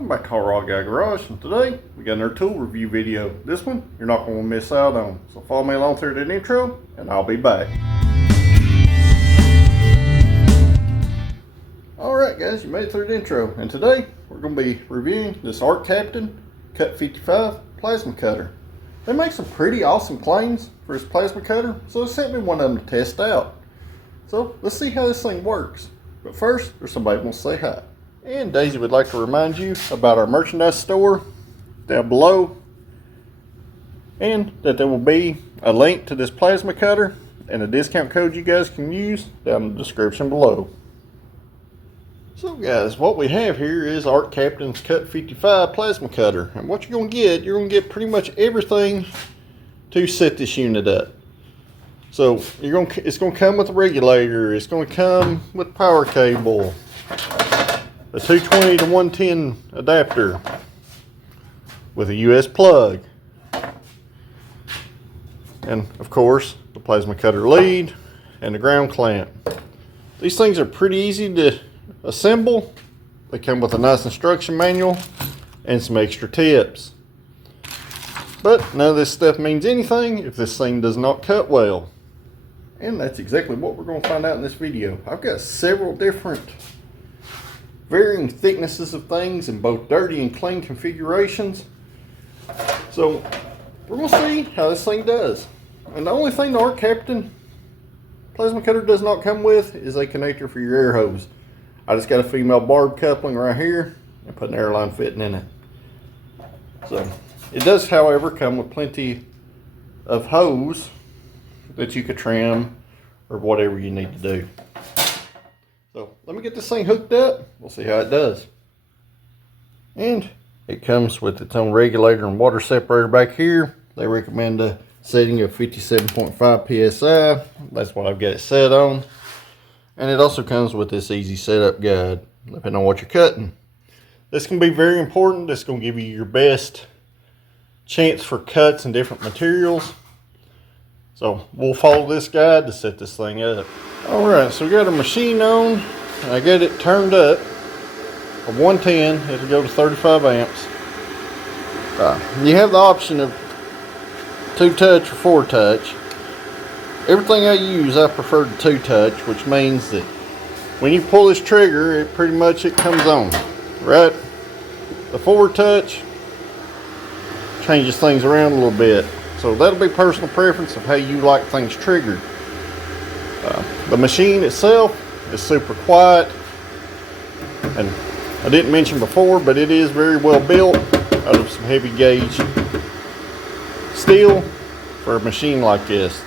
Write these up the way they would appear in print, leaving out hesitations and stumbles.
Welcome back to Raw Guy Garage, and today we got another tool review video. This one you're not going to miss out on. So follow me along through that intro and I'll be back. Alright guys, you made it through the intro, and today we're going to be reviewing this ArcCaptain Cut55 plasma cutter. They make some pretty awesome claims for this plasma cutter, so they sent me one of them to test out. So let's see how this thing works. But first, there's somebody who wants to say hi. And Daisy would like to remind you about our merchandise store down below, and that there will be a link to this plasma cutter and a discount code you guys can use down in the description below. So guys, what we have here is ArcCaptain's Cut55 plasma cutter, and what you're going to get pretty much everything to set this unit up. So it's going to come with a regulator, it's going to come with power cable, a 220 to 110 adapter with a US plug, and of course the plasma cutter lead and the ground clamp. These things are pretty easy to assemble. They come with a nice instruction manual and some extra tips. But none of this stuff means anything if this thing does not cut well. And that's exactly what we're going to find out in this video. I've got several different varying thicknesses of things in both dirty and clean configurations. So we're going to see how this thing does. And the only thing the ArcCaptain plasma cutter does not come with is a connector for your air hose. I just got a female barb coupling right here and put an airline fitting in it. So it does, however, come with plenty of hose that you could trim or whatever you need to do. So let me get this thing hooked up. We'll see how it does. And it comes with its own regulator and water separator back here. They recommend a setting of 57.5 psi. That's what I've got it set on. And it also comes with this easy setup guide, depending on what you're cutting. This can be very important. This is going to give you your best chance for cuts and different materials. So we'll follow this guide to set this thing up. Alright, so we got our machine on. I got it turned up from 110. It'll go to 35 amps. You have the option of 2-touch or 4-touch. Everything I use, I prefer the 2-touch, which means that when you pull this trigger, it pretty much comes on, right? The 4-touch changes things around a little bit. So that'll be personal preference of how you like things triggered. The machine itself is super quiet, and I didn't mention before, but it is very well built out of some heavy gauge steel for a machine like this.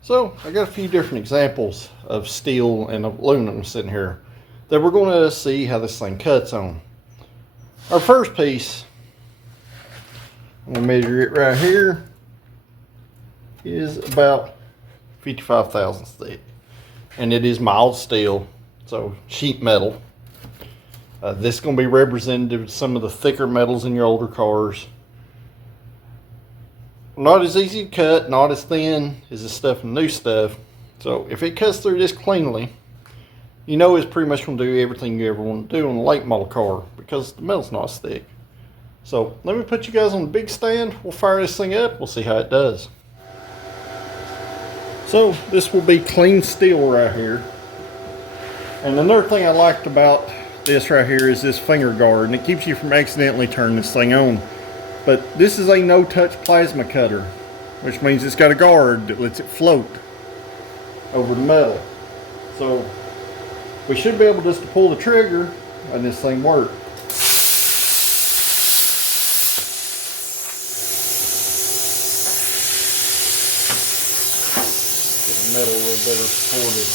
So I got a few different examples of steel and aluminum sitting here that we're going to see how this thing cuts on. Our first piece, I'm going to measure it right here, is about 55 thousandths thick, and it is mild steel, so sheet metal. This is going to be representative of some of the thicker metals in your older cars. Not as easy to cut, not as thin as the stuff in new stuff. So if it cuts through this cleanly, you know it's pretty much going to do everything you ever want to do on a late model car, because the metal's not as thick. So let me put you guys on the big stand. We'll fire this thing up. We'll see how it does. So this will be clean steel right here. And another thing I liked about this right here is this finger guard, and it keeps you from accidentally turning this thing on. But this is a no-touch plasma cutter, which means it's got a guard that lets it float over the metal. So we should be able just to pull the trigger and this thing work. Get the metal a little better supported.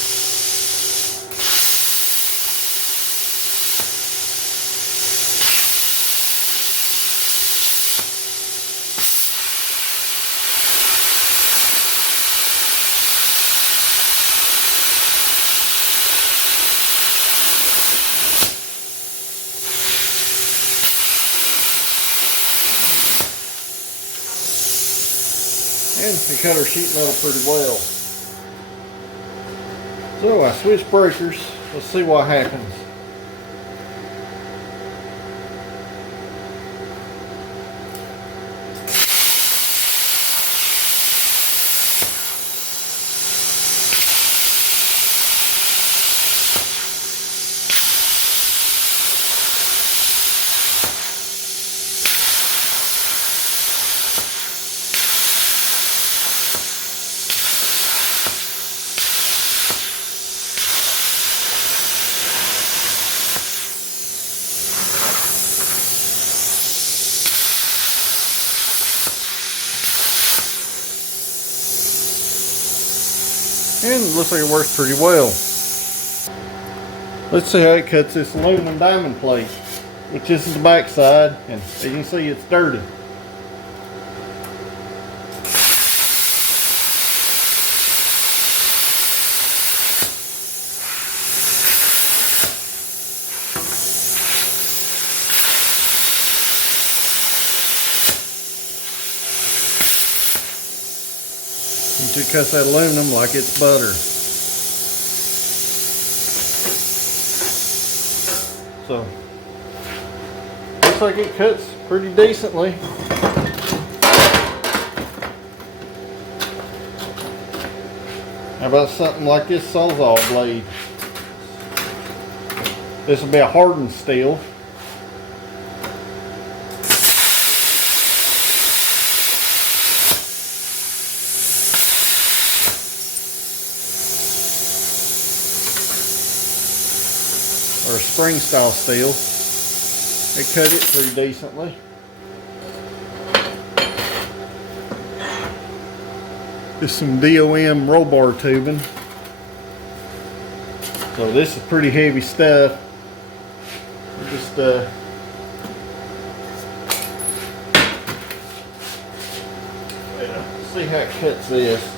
And it cut our sheet metal pretty well. So I switched breakers. Let's see what happens. And it looks like it works pretty well. Let's see how it cuts this aluminum diamond plate, which this is the back side, and as you can see, it's dirty. It cuts that aluminum like it's butter. So, looks like it cuts pretty decently. How about something like this Sawzall blade? This will be a hardened steel. Or a spring style steel. They cut it pretty decently. Just some DOM roll bar tubing. So this is pretty heavy stuff. We're just see how it cuts this.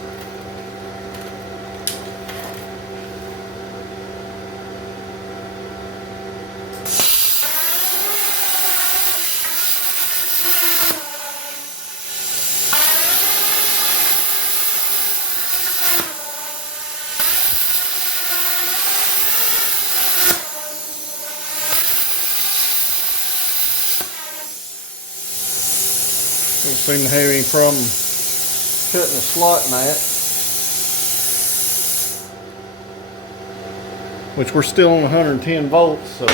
Don't seem to have any problem cutting a slot in that. Which we're still on 110 volts, so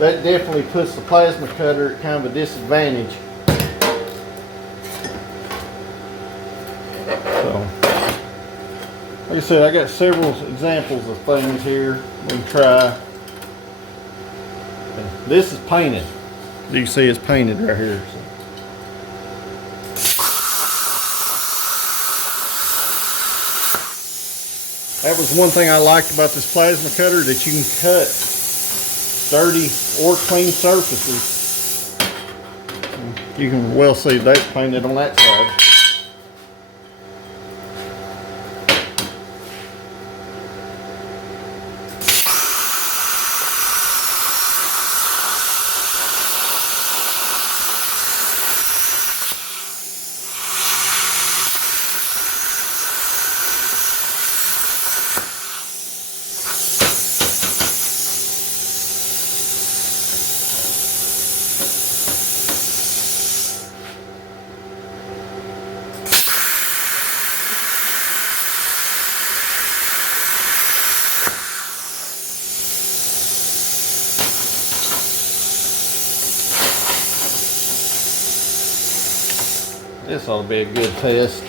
that definitely puts the plasma cutter at kind of a disadvantage. So, like I said, I got several examples of things here we can try. And this is painted. You can see it's painted right here. So. That was one thing I liked about this plasma cutter, that you can cut dirty or clean surfaces. You can well see that's painted on that side. This ought to be a good test,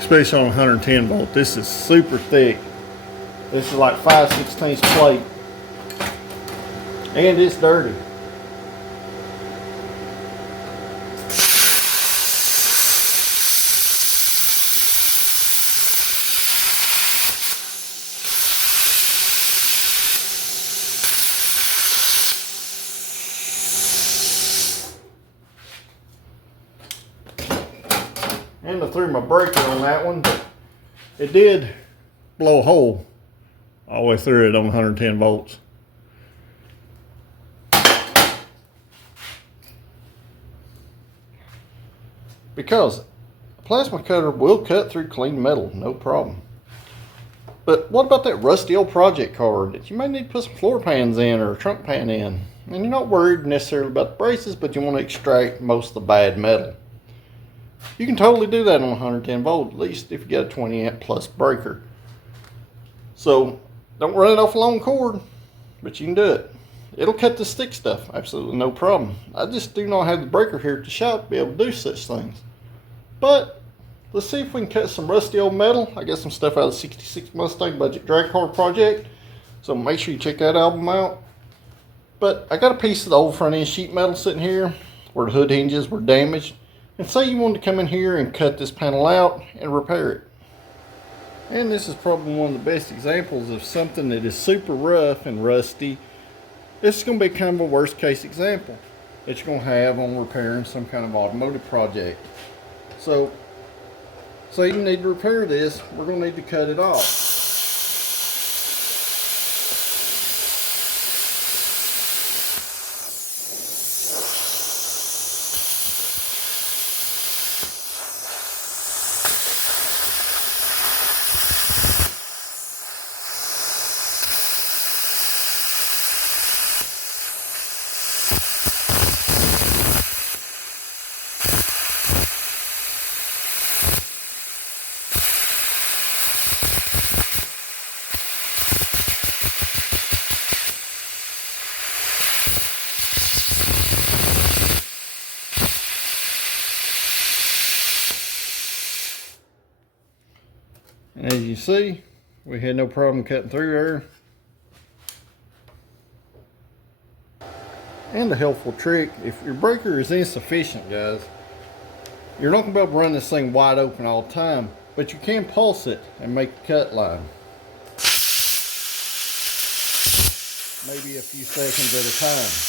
especially on 110 volt. This is super thick. This is like 5/16 plate, and it's dirty. And I threw my breaker on that one, but it did blow a hole all the way through it on 110 volts. Because a plasma cutter will cut through clean metal, no problem. But what about that rusty old project car that you may need to put some floor pans in or a trunk pan in? And you're not worried necessarily about the braces, but you want to extract most of the bad metal. You can totally do that on 110 volt, at least if you get a 20 amp plus breaker. So don't run it off a long cord, but you can do it. It'll cut the stick stuff, absolutely no problem. I just do not have the breaker here at the shop to be able to do such things. But let's see if we can cut some rusty old metal. I got some stuff out of the 66 Mustang Budget Drag Car Project, so make sure you check that album out. But I got a piece of the old front end sheet metal sitting here where the hood hinges were damaged. And say you wanted to come in here and cut this panel out and repair it. And this is probably one of the best examples of something that is super rough and rusty. This is going to be kind of a worst case example that you're going to have on repairing some kind of automotive project. So, say you need to repair this, we're going to need to cut it off. And as you see, we had no problem cutting through there. And a helpful trick, if your breaker is insufficient, guys, you're not going to be able to run this thing wide open all the time, but you can pulse it and make the cut line. Maybe a few seconds at a time.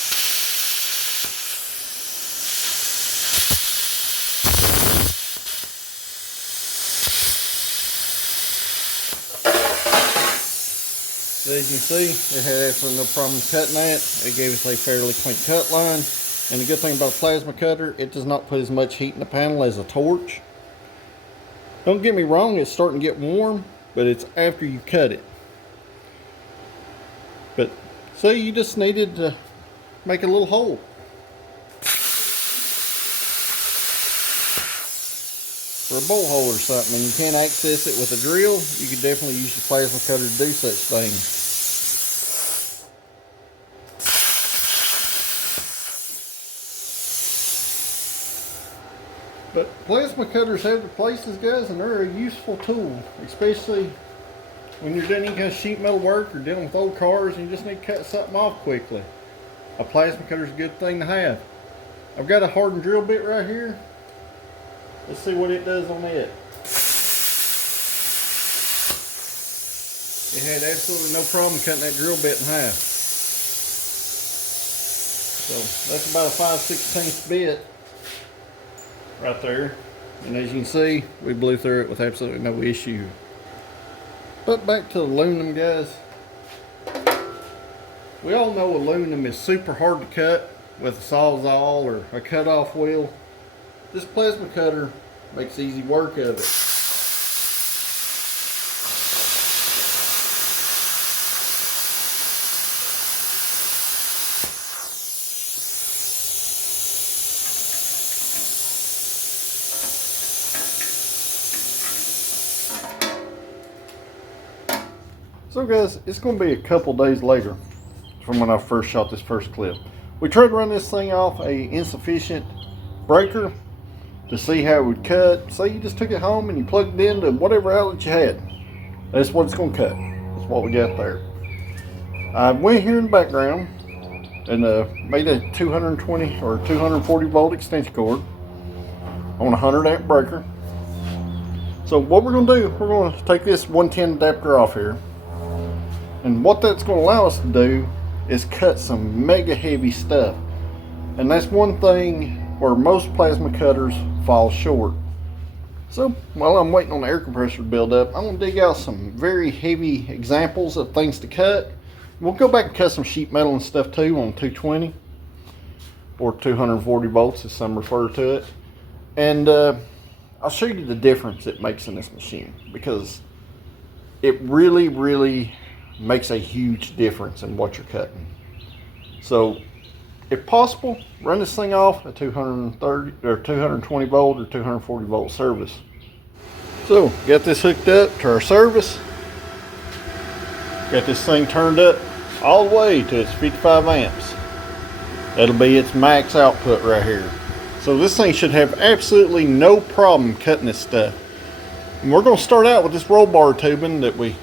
So as you can see, it had absolutely no problem cutting that. It gave us a fairly clean cut line. And the good thing about a plasma cutter, it does not put as much heat in the panel as a torch. Don't get me wrong, it's starting to get warm, but it's after you cut it. But say you just needed to make a little hole. For a bolt hole or something, and you can't access it with a drill, you could definitely use your plasma cutter to do such things. But plasma cutters have their places, guys, and they're a useful tool, especially when you're doing any kind of sheet metal work or dealing with old cars and you just need to cut something off quickly. A plasma cutter is a good thing to have. I've got a hardened drill bit right here. Let's see what it does on it. It had absolutely no problem cutting that drill bit in half. So that's about a 5/16 bit right there. And as you can see, we blew through it with absolutely no issue. But back to aluminum, guys. We all know aluminum is super hard to cut with a sawzall or a cut-off wheel. This plasma cutter makes easy work of it. So guys, it's going to be a couple days later from when I first shot this first clip. We tried to run this thing off a insufficient breaker to see how it would cut. Say you just took it home and you plugged it into whatever outlet you had. That's what it's going to cut. That's what we got there. I went here in the background and made a 220 or 240 volt extension cord on a 100 amp breaker. So what we're going to do, we're going to take this 110 adapter off here. And what that's going to allow us to do is cut some mega heavy stuff. And that's one thing where most plasma cutters fall short. So while I'm waiting on the air compressor to build up, I'm going to dig out some very heavy examples of things to cut. We'll go back and cut some sheet metal and stuff too on 220 or 240 volts as some refer to it. And I'll show you the difference it makes in this machine, because it really makes a huge difference in what you're cutting. So if possible, run this thing off a 230 or 220 volt or 240 volt service. So got this hooked up to our service. Got this thing turned up all the way to its 55 amps. That'll be its max output right here. So this thing should have absolutely no problem cutting this stuff. And we're going to start out with this roll bar tubing that we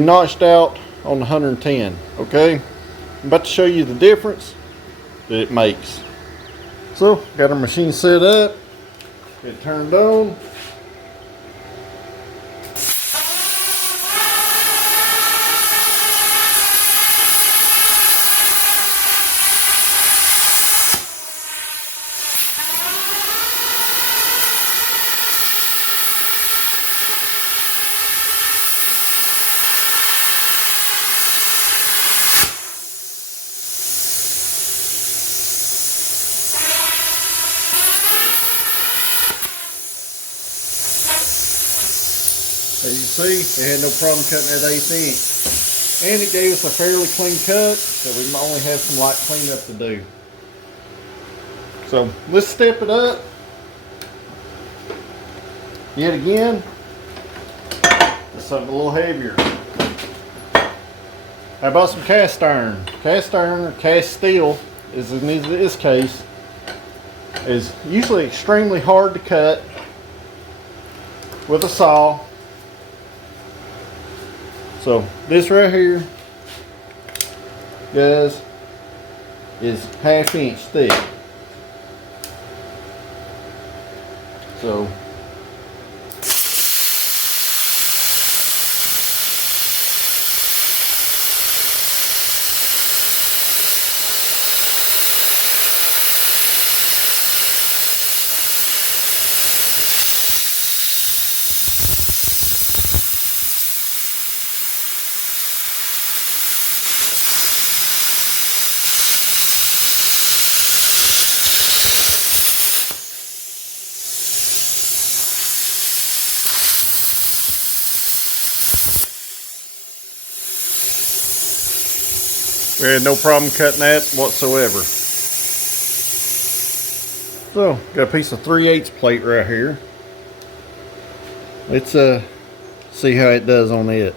notched out on the 110. Okay, I'm about to show you the difference that it makes. So got our machine set up. It turned on. As you see, it had no problem cutting that 1/8 inch. And it gave us a fairly clean cut, so we might only have some light cleanup to do. So let's step it up. Yet again, it's something a little heavier. How about some cast iron? Cast iron or cast steel, is in this case, is usually extremely hard to cut with a saw. So this right here, guys, is 1/2 inch thick. So we had no problem cutting that whatsoever. So, got a piece of 3/8 plate right here. Let's see how it does on it.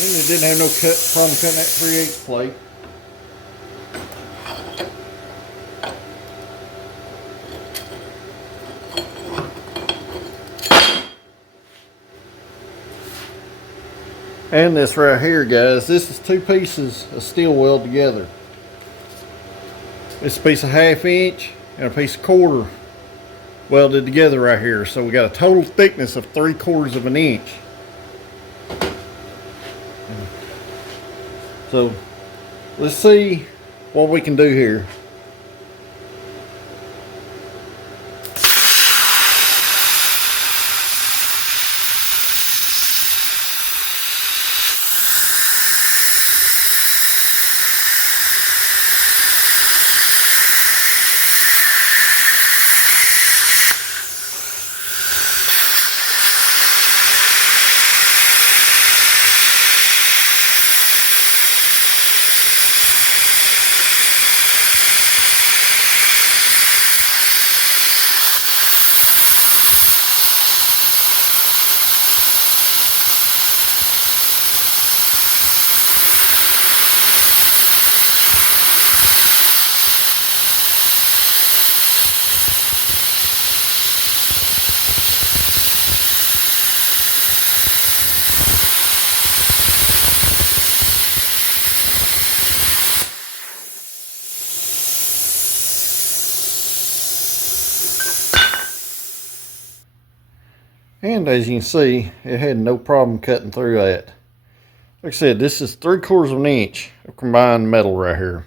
And it didn't have no problem cutting that 3/8 plate. And this right here, guys, this is 2 pieces of steel weld together. It's a piece of 1/2 inch and a piece of 1/4 welded together right here. So we got a total thickness of 3/4 of an inch. So let's see what we can do here. And as you can see, it had no problem cutting through that. Like I said, this is 3/4 of an inch of combined metal right here.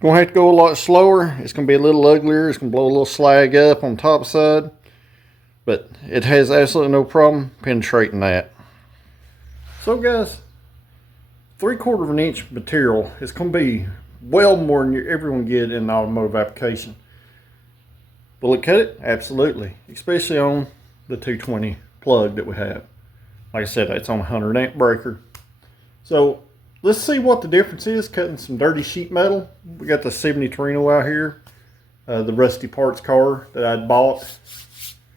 Gonna have to go a lot slower. It's gonna be a little uglier. It's gonna blow a little slag up on the top side, but it has absolutely no problem penetrating that. So guys, 3/4 of an inch material is going to be well more than you're ever going to get in an automotive application. Will it cut it? Absolutely, especially on the 220 plug that we have. Like I said, it's on a 100 amp breaker. So let's see what the difference is cutting some dirty sheet metal. We got the 70 Torino out here, the rusty parts car that I'd bought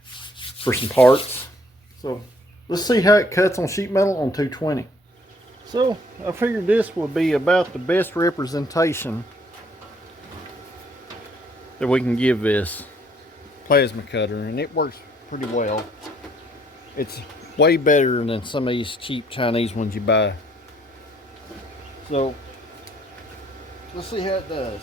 for some parts. So let's see how it cuts on sheet metal on 220. So I figured this would be about the best representation that we can give this plasma cutter, and it works pretty well. It's way better than some of these cheap Chinese ones you buy. So let's see how it does.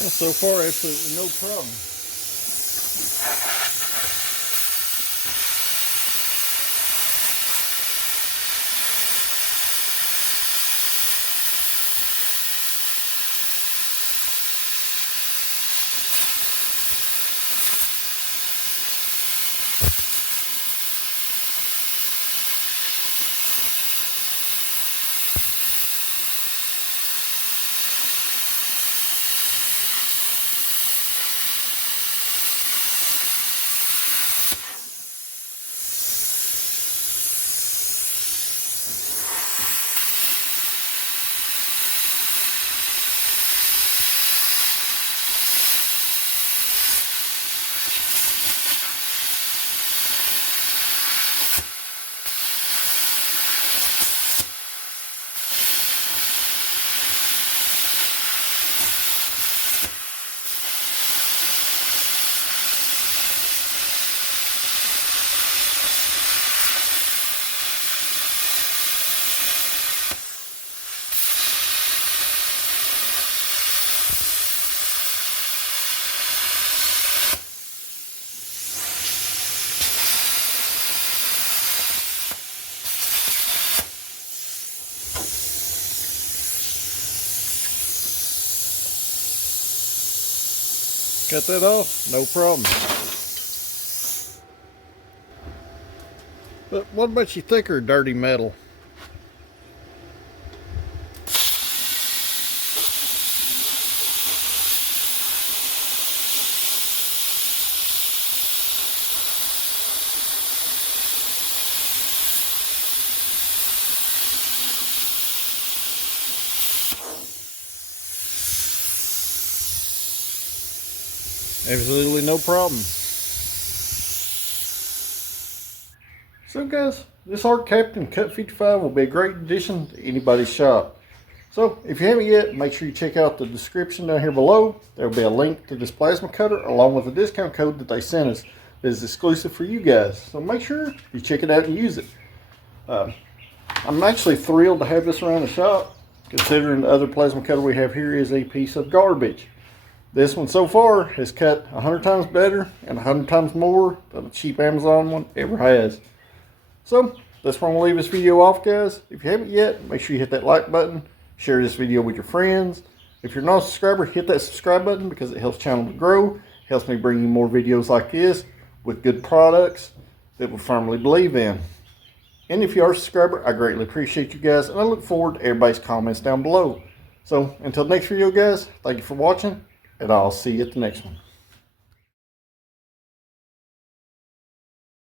Well, so far, absolutely no problem. Cut that off, no problem. But what about your thicker dirty metal? Absolutely no problem. So guys, this ArcCaptain Cut55 will be a great addition to anybody's shop. So if you haven't yet, make sure you check out the description down here below. There will be a link to this plasma cutter along with a discount code that they sent us that is exclusive for you guys. So make sure you check it out and use it. I'm actually thrilled to have this around the shop, considering the other plasma cutter we have here is a piece of garbage. This one so far has cut 100 times better and 100 times more than a cheap Amazon one ever has. So that's where I'm going to leave this video off, guys. If you haven't yet, make sure you hit that like button. Share this video with your friends. If you're not a subscriber, hit that subscribe button because it helps the channel to grow. It helps me bring you more videos like this with good products that we firmly believe in. And if you are a subscriber, I greatly appreciate you guys, and I look forward to everybody's comments down below. So until the next video, guys, thank you for watching, and I'll see you at the next one.